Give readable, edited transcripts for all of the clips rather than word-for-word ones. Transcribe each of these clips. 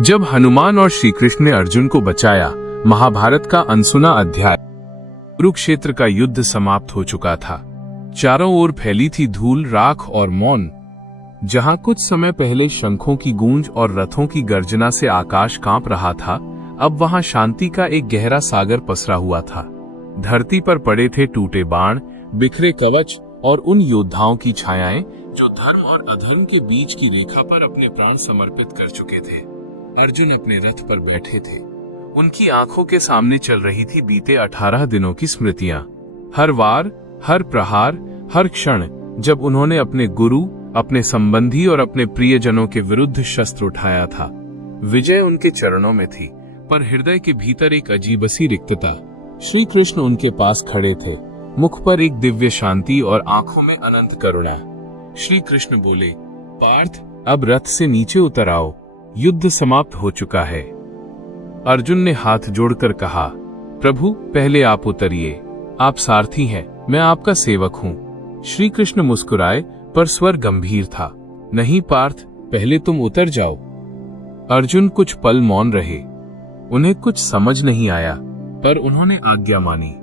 जब हनुमान और श्री कृष्ण ने अर्जुन को बचाया, महाभारत का अनसुना अध्याय। कुरुक्षेत्र का युद्ध समाप्त हो चुका था। चारों ओर फैली थी धूल, राख और मौन। जहां कुछ समय पहले शंखों की गूंज और रथों की गर्जना से आकाश कांप रहा था, अब वहां शांति का एक गहरा सागर पसरा हुआ था। धरती पर पड़े थे टूटे बाण, बिखरे कवच और उन योद्धाओं की छायाएं जो धर्म और अधर्म के बीच की रेखा पर अपने प्राण समर्पित कर चुके थे। अर्जुन अपने रथ पर बैठे थे। उनकी आंखों के सामने चल रही थी बीते 18 दिनों की स्मृतियां। हर वार, हर प्रहार, हर क्षण जब उन्होंने अपने गुरु, अपने संबंधी और अपने प्रियजनों के विरुद्ध शस्त्र उठाया था। विजय उनके चरणों में थी, पर हृदय के भीतर एक अजीब सी रिक्तता। श्री कृष्ण उनके पास खड़े थे, मुख पर एक दिव्य शांति और आंखों में अनंत करुणा। श्री कृष्ण बोले, पार्थ, अब रथ से नीचे उतर आओ, युद्ध समाप्त हो चुका है। अर्जुन ने हाथ जोड़कर कहा, प्रभु, पहले आप उतरिए, आप सारथी हैं, मैं आपका सेवक हूँ। श्री कृष्ण मुस्कुराए, पर स्वर गंभीर था। नहीं पार्थ, पहले तुम उतर जाओ। अर्जुन कुछ पल मौन रहे। उन्हें कुछ समझ नहीं आया, पर उन्होंने आज्ञा मानी।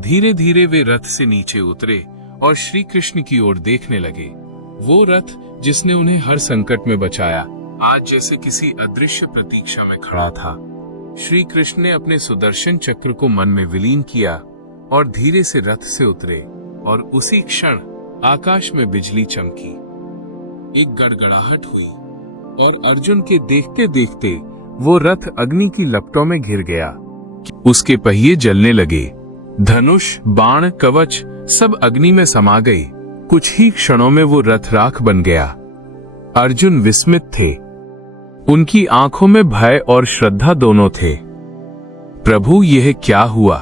धीरे धीरे वे रथ से नीचे उतरे और श्री कृष्ण की ओर देखने लगे। वो रथ जिसने उन्हें हर संकट में बचाया, आज जैसे किसी अदृश्य प्रतीक्षा में खड़ा था। श्री कृष्ण ने अपने सुदर्शन चक्र को मन में विलीन किया और धीरे से रथ से उतरे, और उसी क्षण आकाश में बिजली चमकी। एक गड़गड़ाहट हुई और अर्जुन के देखते देखते वो रथ अग्नि की लपटों में घिर गया। उसके पहिए जलने लगे। धनुष, बाण, कवच सब अग्नि में समा गए। कुछ ही क्षणों में वो रथ राख बन गया। अर्जुन विस्मित थे। उनकी आंखों में भय और श्रद्धा दोनों थे। प्रभु, यह क्या हुआ?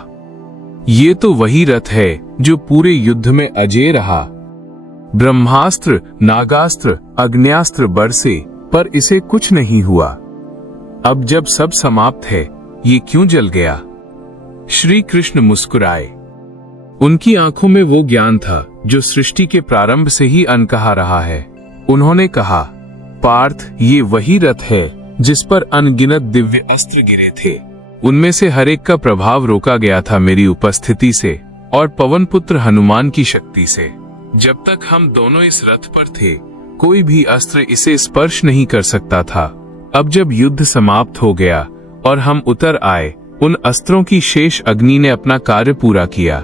ये तो वही रथ है जो पूरे युद्ध में अजेय रहा। ब्रह्मास्त्र, नागास्त्र, अग्न्यास्त्र बरसे, पर इसे कुछ नहीं हुआ। अब जब सब समाप्त है, ये क्यों जल गया? श्री कृष्ण मुस्कुराए। उनकी आंखों में वो ज्ञान था जो सृष्टि के प्रारंभ से ही अनकहा रहा है। उन्होंने कहा, पार्थ, ये वही रथ है जिस पर अनगिनत दिव्य अस्त्र गिरे थे। उनमें से हर एक का प्रभाव रोका गया था मेरी उपस्थिति से और पवन पुत्र हनुमान की शक्ति से। जब तक हम दोनों इस रथ पर थे, कोई भी अस्त्र इसे स्पर्श नहीं कर सकता था। अब जब युद्ध समाप्त हो गया और हम उतर आए, उन अस्त्रों की शेष अग्नि ने अपना कार्य पूरा किया।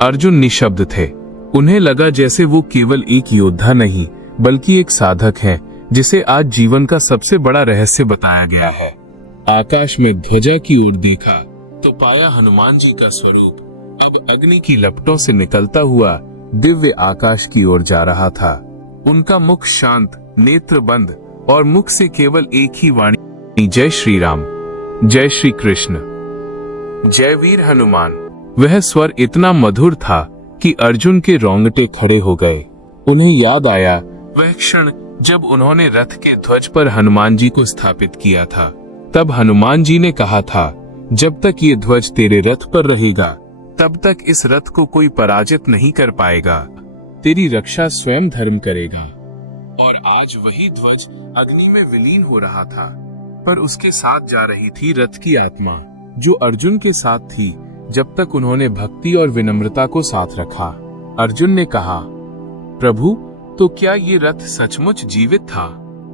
अर्जुन निशब्द थे। उन्हें लगा जैसे वो केवल एक योद्धा नहीं, बल्कि एक साधक है जिसे आज जीवन का सबसे बड़ा रहस्य बताया गया है। आकाश में ध्वजा की ओर देखा तो पाया हनुमान जी का स्वरूप अब अग्नि की लपटों से निकलता हुआ दिव्य आकाश की ओर जा रहा था। उनका मुख शांत, नेत्र बंद और मुख से केवल एक ही वाणी, जय श्री राम, जय श्री कृष्ण, जय वीर हनुमान। वह स्वर इतना मधुर था कि अर्जुन के रोंगटे खड़े हो गए। उन्हें याद आया वह क्षण जब उन्होंने रथ के ध्वज पर हनुमान जी को स्थापित किया था। तब हनुमान जी ने कहा था, जब तक ये ध्वज तेरे रथ पर रहेगा, तब तक इस रथ को कोई पराजित नहीं कर पाएगा। तेरी रक्षा स्वयं धर्म करेगा। और आज वही ध्वज अग्नि में विलीन हो रहा था, पर उसके साथ जा रही थी रथ की आत्मा, जो अर्जुन के साथ थी जब तक उन्होंने भक्ति और विनम्रता को साथ रखा। अर्जुन ने कहा, प्रभु, तो क्या ये रथ सचमुच जीवित था?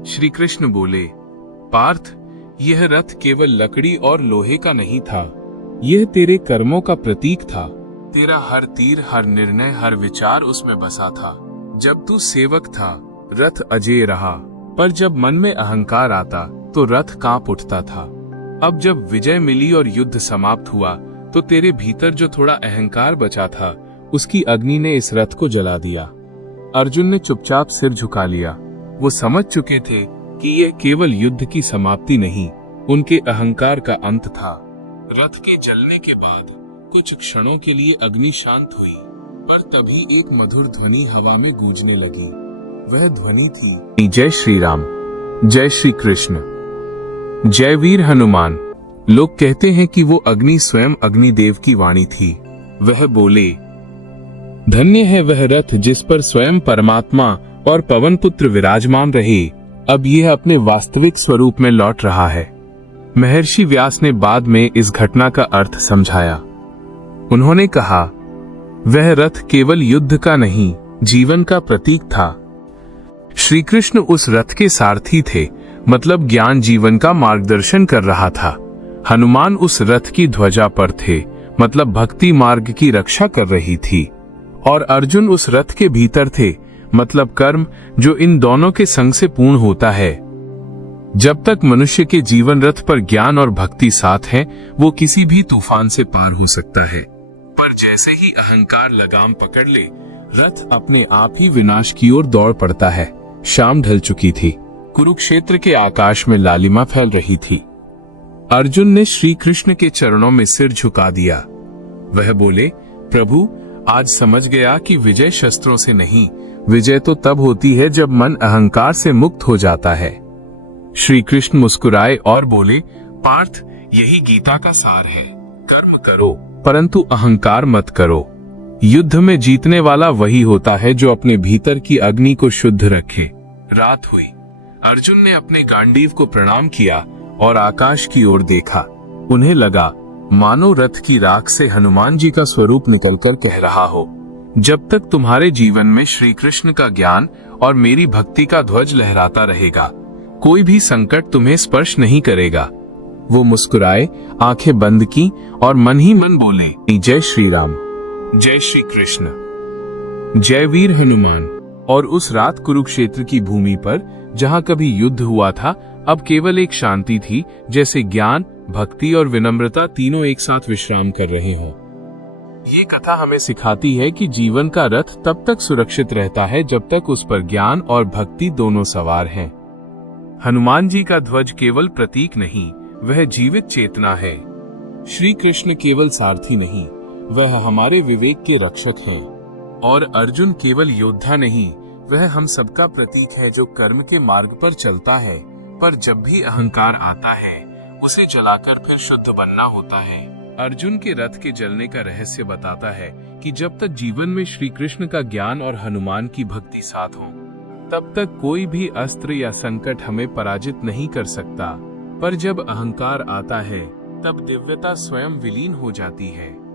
श्री कृष्ण बोले, पार्थ, यह रथ केवल लकड़ी और लोहे का नहीं था, यह तेरे कर्मों का प्रतीक था। तेरा हर तीर, हर निर्णय, हर विचार उसमें बसा था। जब तू सेवक था, रथ अजेय रहा, पर जब मन में अहंकार आता तो रथ कांप उठता था। अब जब विजय मिली और युद्ध समाप्त हुआ, तो तेरे भीतर जो थोड़ा अहंकार बचा था, उसकी अग्नि ने इस रथ को जला दिया। अर्जुन ने चुपचाप सिर झुका लिया। वो समझ चुके थे कि यह केवल युद्ध की समाप्ति नहीं, उनके अहंकार का अंत था। रथ के जलने के बाद कुछ क्षणों के लिए अग्नि शांत हुई, पर तभी एक मधुर ध्वनि हवा में गूंजने लगी। वह ध्वनि थी, जय श्री राम, जय श्री कृष्ण, जय वीर हनुमान। लोग कहते हैं कि वो अग्नि स्वयं अग्निदेव की वाणी थी। वह बोले, धन्य है वह रथ जिस पर स्वयं परमात्मा और पवन पुत्र विराजमान रहे। अब यह अपने वास्तविक स्वरूप में लौट रहा है। महर्षि व्यास ने बाद में इस घटना का अर्थ समझाया। उन्होंने कहा, वह रथ केवल युद्ध का नहीं, जीवन का प्रतीक था। श्री कृष्ण उस रथ के सारथी थे, मतलब ज्ञान जीवन का मार्गदर्शन कर रहा था। हनुमान उस रथ की ध्वजा पर थे, मतलब भक्ति मार्ग की रक्षा कर रही थी। और अर्जुन उस रथ के भीतर थे, मतलब कर्म, जो इन दोनों के संग से पूर्ण होता है। जब तक मनुष्य के जीवन रथ पर ज्ञान और भक्ति साथ है, वो किसी भी तूफान से पार हो सकता है। पर जैसे ही अहंकार लगाम पकड़ ले, रथ अपने आप ही विनाश की ओर दौड़ पड़ता है। शाम ढल चुकी थी। कुरुक्षेत्र के आकाश में लालिमा फैल रही थी। अर्जुन ने श्री कृष्ण के चरणों में सिर झुका दिया। वह बोले, प्रभु, आज समझ गया कि विजय शस्त्रों से नहीं, विजय तो तब होती है जब मन अहंकार से मुक्त हो जाता है। श्री कृष्ण मुस्कुराए और बोले, पार्थ, यही गीता का सार है। कर्म करो, परंतु अहंकार मत करो। युद्ध में जीतने वाला वही होता है जो अपने भीतर की अग्नि को शुद्ध रखे। रात हुई। अर्जुन ने अपने गांडीव को प्रणाम किया और आकाश की ओर देखा। उन्हें लगा मानो रथ की राख से हनुमान जी का स्वरूप निकलकर कह रहा हो, जब तक तुम्हारे जीवन में श्री कृष्ण का ज्ञान और मेरी भक्ति का ध्वज लहराता रहेगा, कोई भी संकट तुम्हें स्पर्श नहीं करेगा। वो मुस्कुराए, आंखें बंद की और मन ही मन बोले, जय श्री राम, जय श्री कृष्ण, जय वीर हनुमान। और उस रात कुरुक्षेत्र की भूमि पर, जहां कभी युद्ध हुआ था, अब केवल एक शांति थी, जैसे ज्ञान, भक्ति और विनम्रता तीनों एक साथ विश्राम कर रहे हों। ये कथा हमें सिखाती है कि जीवन का रथ तब तक सुरक्षित रहता है जब तक उस पर ज्ञान और भक्ति दोनों सवार हैं। हनुमान जी का ध्वज केवल प्रतीक नहीं, वह जीवित चेतना है। श्री कृष्ण केवल सारथी नहीं, वह हमारे विवेक के रक्षक हैं। और अर्जुन केवल योद्धा नहीं, वह हम सबका प्रतीक है जो कर्म के मार्ग पर चलता है। पर जब भी अहंकार आता है, उसे जलाकर फिर शुद्ध बनना होता है। अर्जुन के रथ के जलने का रहस्य बताता है कि जब तक जीवन में श्री कृष्ण का ज्ञान और हनुमान की भक्ति साथ हो, तब तक कोई भी अस्त्र या संकट हमें पराजित नहीं कर सकता। पर जब अहंकार आता है, तब दिव्यता स्वयं विलीन हो जाती है।